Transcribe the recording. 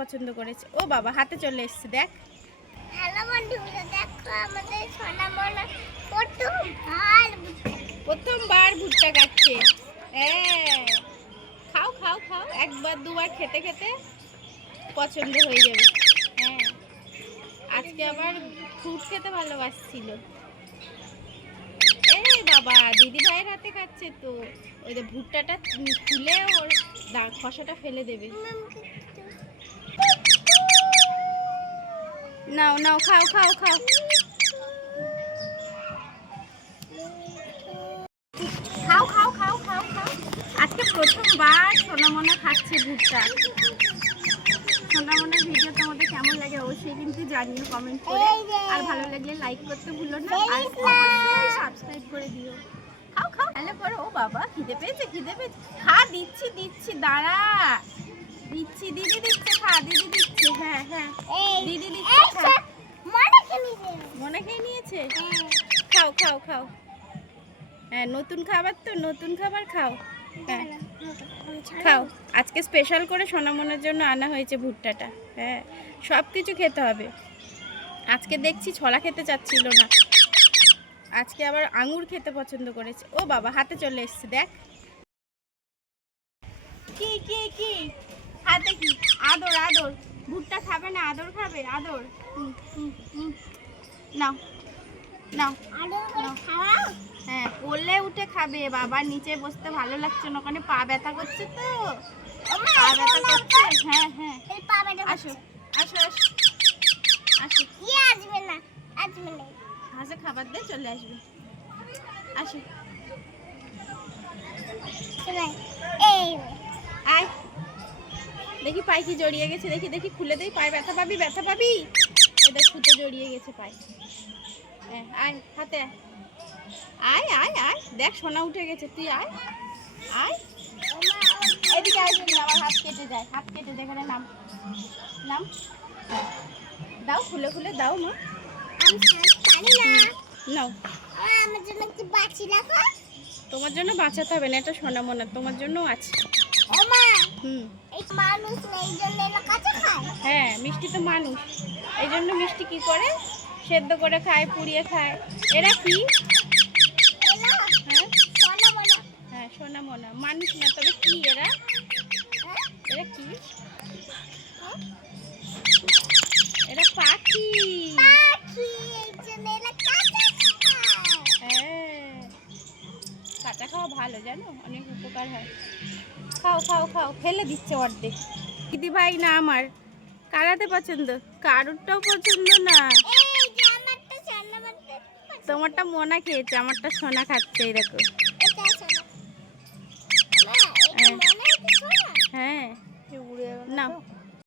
পছন্দ করেছে। ও বাবা হাতে চলে এসছে, দেখ। হ্যালো বন্ধুরা, দেখো আমাদের সোনামনা প্রথমবার ভুট্টা খাচ্ছে। হ্যাঁ, খাও খাও খাও, একবার দুবার খেতে খেতে পছন্দ হয়ে যাবে। হ্যাঁ, আজকে আবার ফ্রুট খেতে ভালোবাসছিল। এই বাবা দিদি ভাইয়ের হাতে খাচ্ছে তো। ওই যে ভুট্টাটা তুলে ওর খসাটা ফেলে দেবে। নাও নাও, খাও খাও খাও। খাও খাও খাও খাও খাও। আজকে প্রথমবার সোনামনা খাচ্ছে ভুট্টা। সোনামনার ভিডিও তোমাদের কেমন লাগে অবশ্যই কিন্তু জানিও কমেন্ট করে। আর ভালো লাগলে লাইক করতে ভুলো না, আর অবশ্যই সাবস্ক্রাইব করে দিও। খাও খাও, হ্যালো করো। ও বাবা খিদে পেয়েছে, খিদে পেয়েছে। খা, দিচ্ছি দিচ্ছি, দাঁড়া দিচ্ছি। দিদি দিচ্ছে, খা, দিদি দিচ্ছে। হ্যাঁ হ্যাঁ, দিদি দিচ্ছে, খা। মনে খেয়ে নিয়েছে। খাও খাও খাও। হ্যাঁ, নতুন খাবার তো, নতুন খাবার খাও। হ্যাঁ খাও। আজকে স্পেশাল করে সোনামনের জন্য আনা হয়েছে ভুট্টাটা। হ্যাঁ, সব কিছু খেতে হবে। আজকে দেখছি ছলা খেতে চাচ্ছিল না, আজকে আবার আঙুর খেতে পছন্দ করেছে। ও বাবা হাতে চলে এসছে, দেখ। কি কি কি হাতে কি? আদর আদর। ভুট্টা খাবে না, আদর খাবে, আদর। নাও নাও। হ্যাঁ, কোলে উঠে খাবে। বাবা নিচে বসতে ভালো লাগছে না, ওখানে পা ব্যথা করছে তো। পা ব্যথা করছে। হ্যাঁ হ্যাঁ, আসো আসো আসো আসো। আসবে না, আসবে না। হাসে খাবার দিয়ে চলে আসবে। আসো এই আয়। দেখি পায়ে কি জড়িয়ে গেছে, দেখি দেখি, খুলে দেই। পায়ে ব্যথা পাবি, ব্যথা পাবি। এটা ফুটে জড়িয়ে গেছে পায়ে। হ্যাঁ, আয় হাতে আয় আয় আয়। দেখ সোনা উঠে গেছে, তুই আয় আয়। এদিকে আসবি না, আমার হাত কেটে যায়, হাত কেটে যায়। এখানে নাম নাম দাও, খুলে খুলে দাও মা। আমি পারি না। নাও, আমার জন্য একটু বাঁচি রাখো। তোমার জন্য বাঁচাতে হবে না, এটা সোনামনা তোমার জন্য আছে। ও মা, হুম, এই মানুষ নেই জন্য এরা কাঁচা খায়। হ্যাঁ, মিষ্টি তো মানুষ, এই জন্য মিষ্টি কি করে সেদ্ধ করে খায়, পুড়িয়ে খায়। এরা কি? এরা হ্যাঁ সোনামনা। হ্যাঁ, সোনামনা মানুষ না, তবে কি এরা? এরা কি? এরা পাখি। পাখি, এই জন্য এরা কাঁচা খায়। হ্যাঁ, কাঁচা খাওয়া ভালো, জানো, অনেক উপকার হয়। খাও খাও খাও। ফেলে দিচ্ছে অর্ধেক। দিদি ভাই না আমার কারাতে পছন্দ, কারুরটাও পছন্দ না। এই যে আমারটা সোনামনা। তোমারটা মোনা খেয়েছে, আমারটা সোনা খাচ্ছে। এই দেখো, এটা